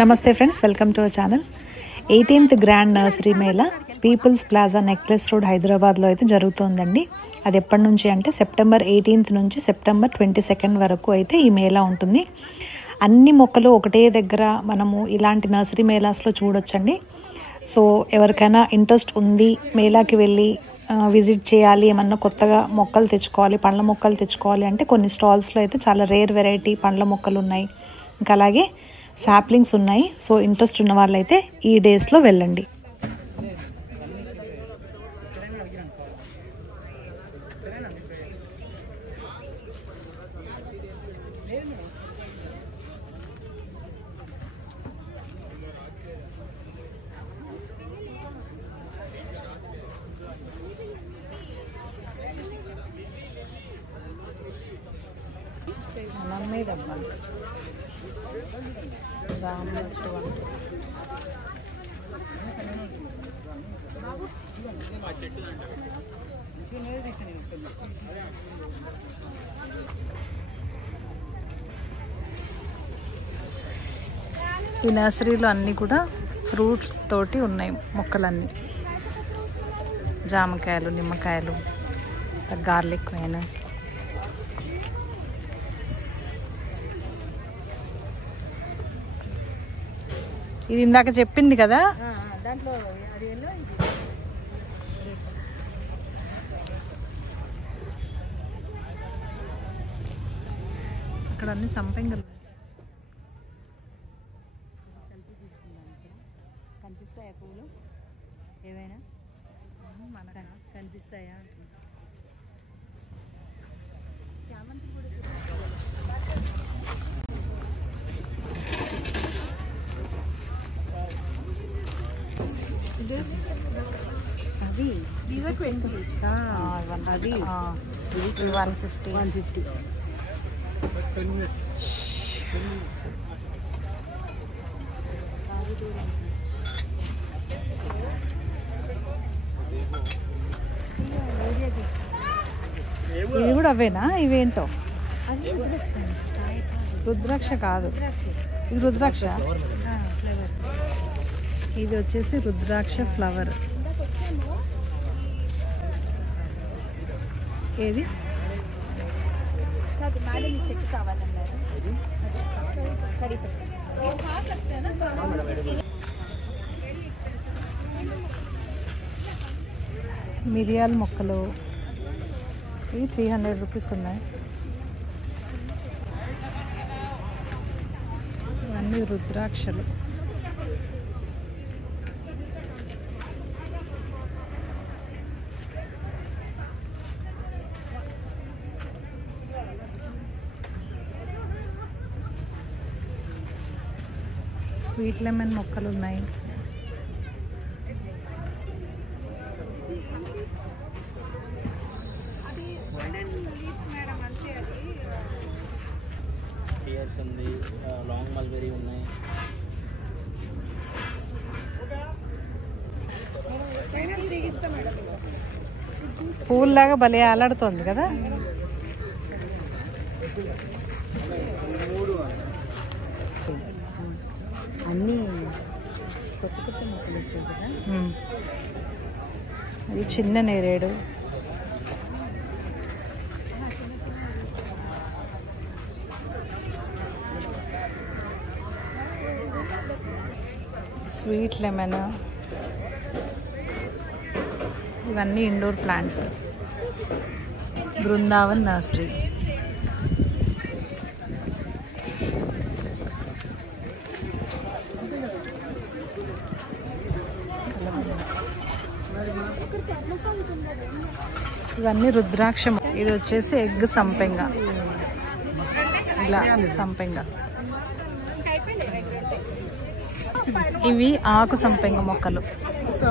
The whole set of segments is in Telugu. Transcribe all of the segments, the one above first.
నమస్తే friends, welcome to our channel. 18th grand nursery mela people's plaza necklace road హైదరాబాద్లో అయితే జరుగుతుందండి. అది ఎప్పటి నుంచి అంటే సెప్టెంబర్ 18th నుంచి సెప్టెంబర్ 22nd వరకు అయితే ఈ మేళా ఉంటుంది. అన్ని మొక్కలు ఒకటే దగ్గర మనము ఇలాంటి నర్సరీ మేళాస్లో చూడొచ్చండి. సో ఎవరికైనా ఇంట్రెస్ట్ ఉంది, మేళాకి వెళ్ళి విజిట్ చేయాలి, ఏమన్నా కొత్తగా మొక్కలు తెచ్చుకోవాలి, పండ్ల మొక్కలు తెచ్చుకోవాలి అంటే కొన్ని స్టాల్స్లో అయితే చాలా రేర్ వెరైటీ పండ్ల మొక్కలు ఉన్నాయి, ఇంకా అలాగే సాప్లింగ్స్ ఉన్నాయి. సో ఇంట్రెస్ట్ ఉన్న వాళ్ళైతే ఈ డేస్లో వెళ్ళండి. ఈ నర్సరీలో అన్నీ కూడా ఫ్రూట్స్ తోటి ఉన్నాయి మొక్కలన్నీ. జామకాయలు, నిమ్మకాయలు, గార్లిక్ వైన్. ఇది ఇందాక చెప్పింది కదా, అక్కడ అన్ని సంపెంగలు కనిపిస్తాయా? పువ్వులు ఏవైనా మనకు కనిపిస్తాయా? అది 150. ఇవి కూడా అవేనా? ఇవేంటో రుద్రాక్ష కాదు, ఇది రుద్రాక్ష. ఇది వచ్చేసి రుద్రాక్ష ఫ్లవర్. ఏది మిరియాల మొక్కలు, ఇవి 300 రూపీస్ ఉన్నాయి. ఇవన్నీ రుద్రాక్షలు. స్వీట్ లెమన్ మొక్కలు ఉన్నాయి. లాంగ్ మల్బెరీ ఉన్నాయి. పూల్లాగా భలే ఆలాడుతోంది కదా. అన్నీ కొత్త కొత్త మొక్కలు వచ్చాయి కదా. ఇది చిన్న నేరేడు. Sweet lemon. ఇవన్నీ ఇండోర్ ప్లాంట్స్. బృందావన్ నర్సరీ. ఇవన్నీ రుద్రాక్ష. ఇది వచ్చేసి ఎగ్ సంపెంగ, ఇలా సంపెంగ. ఇవి ఆకు సంపెంగ మొక్కలు,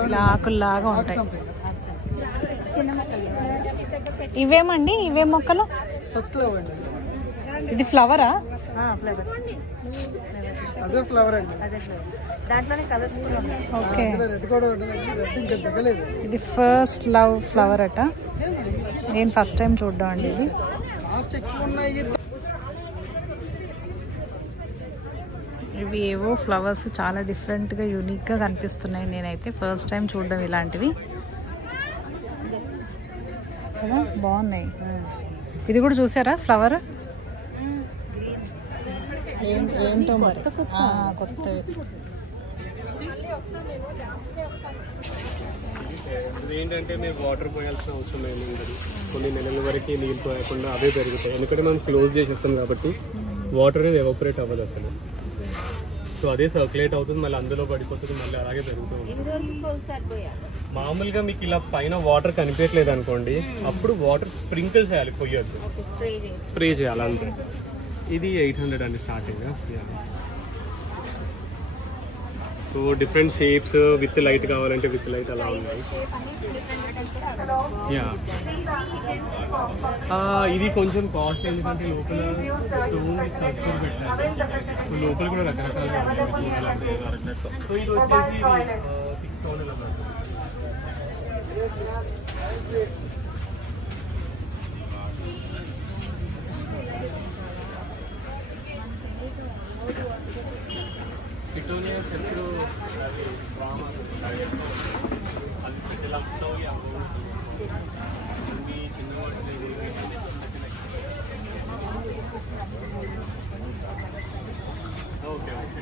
ఇలా ఆకుల్లాగా ఉంటాయి. ఇవేమండి? ఇవే మొక్కలు? ఇది ఫ్లవరా? అదే ఫ్లవర్ అండి. దాంట్లోనే కలర్స్ కూడా ఉన్నాయి. ఓకే, ఇది ఫస్ట్ లవ్ ఫ్లవర్ అట. నేను ఫస్ట్ టైం చూడ్డం అండి ఇది. ఇవి ఏవో ఫ్లవర్స్ చాలా డిఫరెంట్గా యూనిక్గా కనిపిస్తున్నాయి. నేనైతే ఫస్ట్ టైం చూడడం ఇలాంటివి కదా, బాగున్నాయి. ఇది కూడా చూసారా ఫ్లవర్? ఏంటో మరి కొత్తవి. ఏంటంటే మీరు వాటర్ పోయాల్సిన అవసరం ఏముండదు. కొన్ని నెలల వరకు నీళ్ళు పోయకుండా అవే పెరుగుతాయి. ఎందుకంటే మనం క్లోజ్ చేసేస్తాం కాబట్టి వాటర్ అనేది ఎవాపరేట్ అవ్వదు అసలు. సో అదే సర్క్యులేట్ అవుతుంది, మళ్ళీ అందులో పడిపోతుంది, మళ్ళీ అలాగే పెరుగుతూ ఉంటుంది. మామూలుగా మీకు ఇలా పైన వాటర్ కనిపించట్లేదు అనుకోండి, అప్పుడు వాటర్ స్ప్రింకిల్ చేయాలి, పొయ్యొద్దు, స్ప్రే చేయాలి అంతే. ఇది 800 అండి starting. So different shapes with light కావాలంటే విత్ లైట్ అలా ఉన్నాయి. ఇది కొంచెం కాస్ట్, ఎందుకంటే లోపల స్టోన్ స్ట్రక్చర్ పెట్టారు. సో లోపల కూడా రకరకాలుగా ఉన్నాయి. సో ఇది వచ్చేసి 6,000 అలా పడుతుంది. పిటోనియాస్ ఎప్పుడు ఓకే ఓకే